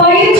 பயிற்சி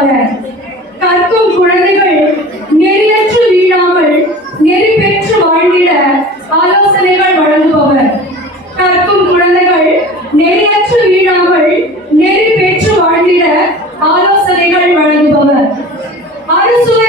பண்பாளர் கற்கும் குழந்தைகள் நெறியற்று வீழாமல் நெறி பெற்று வாழ்ந்திட ஆலோசனைகள் வழங்குபவர். கற்கும் குழந்தைகள் நெறியற்று வீழாமல் நெறி பெற்று வாழ்ந்திட ஆலோசனைகள் வழங்குபவர். அரசு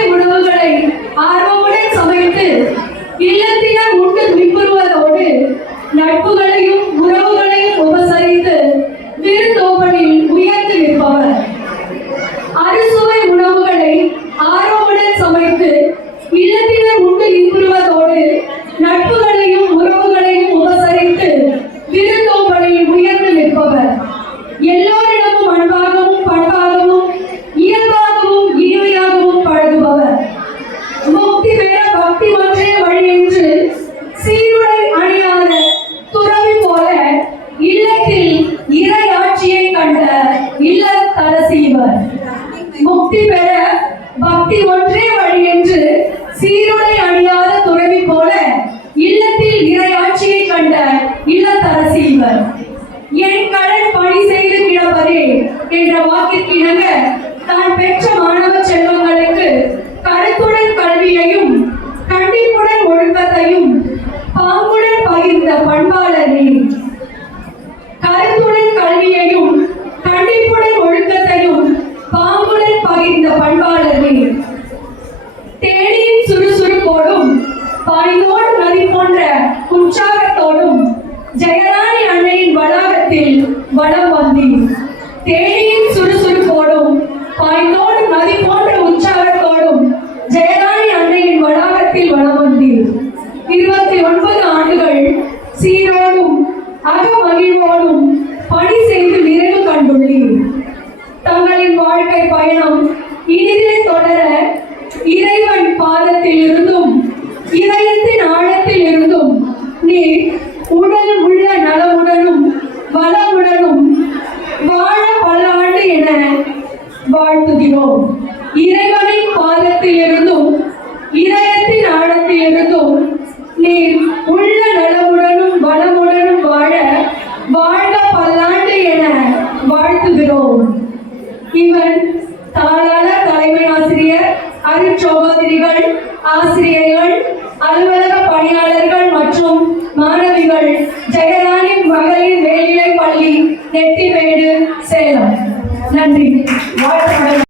இல்லத்தரசிவர் முக்தி பெற பக்தி ஒன்றே வழி என்று சீருடை அணியாத துறவி போல இல்லத்தில் இறை கண்ட இல்லத்தரசி இவர் என் கடன் பணி செய்து கிடப்பதே என்ற வாக்கிற்கு இணங்க தான் பெற்ற மாணவ செல்வங்களுக்கு ஜெயராணி அன்னையின் வளாகத்தில் வளம் வந்தீர் தேனியின் சுறுசுறுப்போடும் பாய்ந்தோடு நதி போன்ற உற்சாகத்தோடும் ஜெயராணி அன்னையின் வளாகத்தில் வளம் வந்தீர் இருபத்தி ஒன்பது ஆண்டுகள் சீரோடும் அகமகிழ்வோடும் பணி செய்து நிறைவு கண்டுள்ளீர் தங்களின் வாழ்க்கை பயணம் இனிதே தொடர இறைவன் பாதத்தில் இருந்து இதயத்தின் ஆழத்தில் இருந்தும் நீர் உடல் உள்ள நலமுடனும் வளமுடனும் வாழ பல்லாண்டு என வாழ்த்துகிறோம். இறைவனின் பாதத்தில் இருந்தும் இதயத்தின் ஆழத்தில் இருந்தும் நீர் உள்ள நலமுடனும் வளமுடனும் வாழ வாழ்க பல்லாண்டு என வாழ்த்துகிறோம். இவன் தாளாளர் தலைமை ஆசிரியர் அருட்சோதரிகள் ஆசிரியர்கள் அலுவலக பணியாளர்கள் மற்றும் மாணவிகள் ஜெயராணி மகளிர் மேல்நிலை பள்ளி நெத்திமேடு நன்றி வாழ்த்துக்கள்